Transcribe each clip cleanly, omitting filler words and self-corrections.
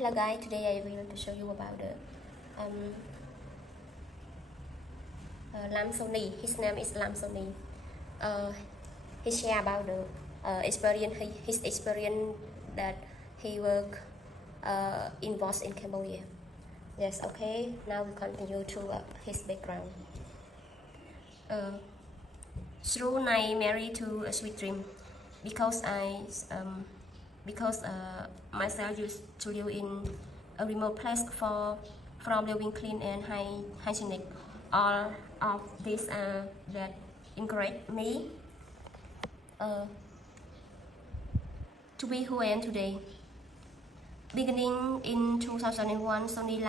Hello guys, today I will show you about the Lam Sony. His name is Lam Sony. He share about the experience, his experience that he work involved in Cambodia. Yes, okay. Now we continue to his background. Through I married to a sweet dream because myself used to live in a remote place from living clean and hygienic. All of this that encouraged me to be who I am today. Beginning in 2001, Sony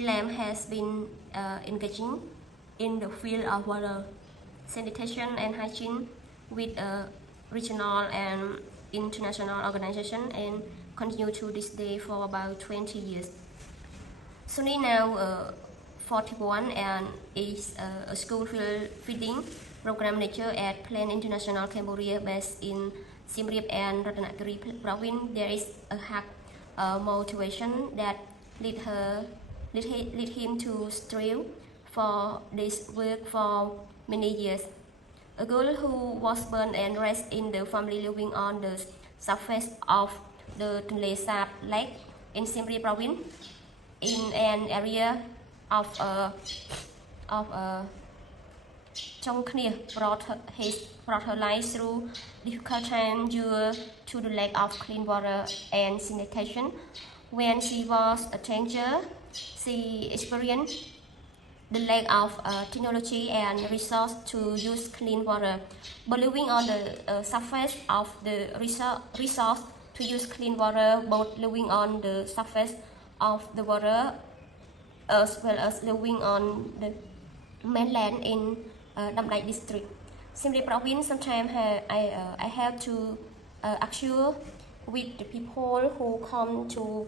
Lam has been engaging in the field of water, sanitation and hygiene with regional and international organizations and continue to this day for about 20 years. Sony now 41 and is a school feeding program manager at Plan International Cambodia based in Siem Reap and Ratanakiri province. There is a hard motivation that lead him to strive for this work for many years. A girl who was born and raised in the family living on the surface of the Tonle Sap Lake in Siem Reap province, in an area of Chong Khnia brought her life through difficult times due to the lack of clean water and sanitation. When she was a teenager, she experienced the lack of technology and resource to use clean water. But living on the surface of the resource to use clean water, both living on the surface of the water as well as living on the mainland in Dam Dai district. Siem Reap province, sometimes I have to argue with the people who come to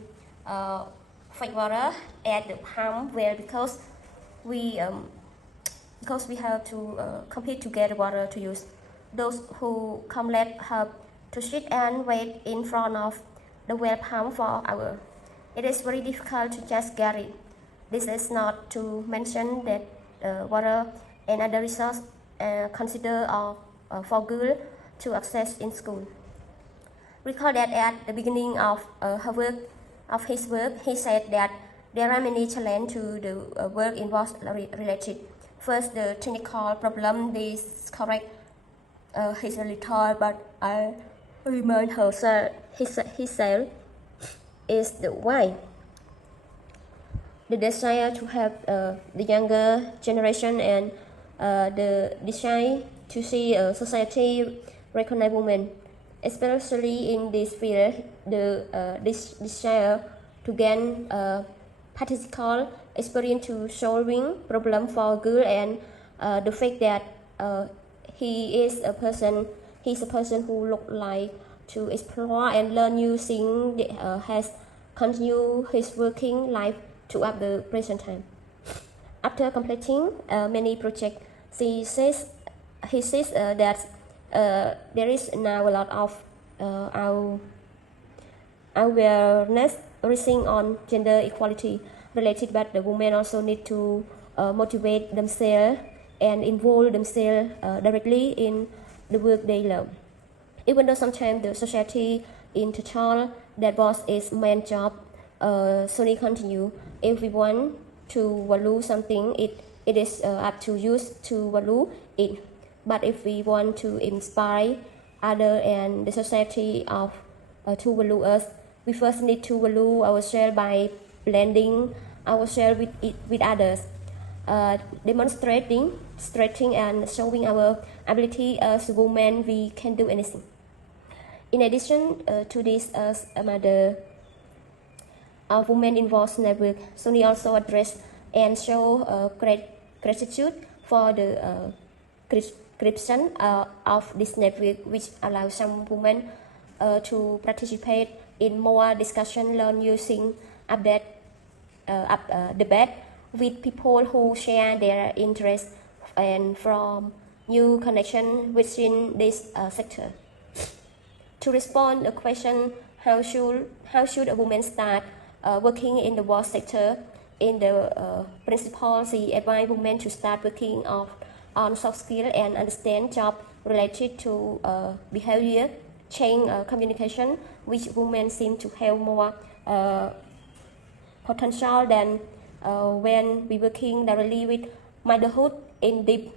fetch water at the pump where because we have to compete to get water to use. Those who come late have to sit and wait in front of the well pump for hours. It is very difficult to just get it. This is not to mention that water and other resources considered for good to access in school. Recall that at the beginning of his work, he said that there are many challenges to the work involved related. First, the technical problem. This correct his little, but I remind herself himself is the why. The desire to have the younger generation and the desire to see a society recognize women, especially in this field. This desire to gain practical experience to solving problem for good and the fact that he's a person who look like to explore and learn new things has continued his working life to up the present time. After completing many projects, he says that there is now a lot of awareness raising on gender equality related, but the women also need to motivate themselves and involve themselves directly in the work they love. Even though sometimes the society in total that was its main job, Sony continue. If we want to value something, it is up to use to value it. But if we want to inspire other and the society of to value us, we first need to value ourselves by blending ourselves with others, demonstrating, stretching, and showing our ability as women. We can do anything. In addition to this, as a mother of women involved in the work, Sony also addressed and show great gratitude for the creation of this network, which allows some women to participate in more discussion, learn using debate with people who share their interests and from new connection within this sector. To respond to the question how should a woman start working in the work sector. In the principle, she advised women to start working on soft skills and understand job related to behavior change communication, which women seem to have more potential than when we working directly with motherhood in deep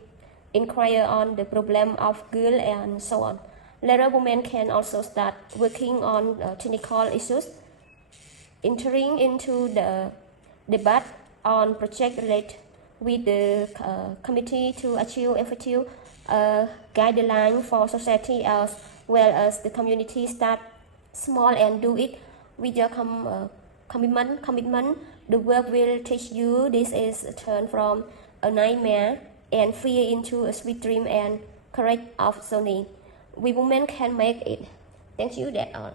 inquire on the problem of girl and so on. Later, women can also start working on technical issues, entering into the debate on project related with the committee to achieve effective guideline for society as well as the community. Start small and do it with your commitment. The work will teach you. This is a turn from a nightmare and fear into a sweet dream and courage of Sony. We women can make it. Thank you, that's all.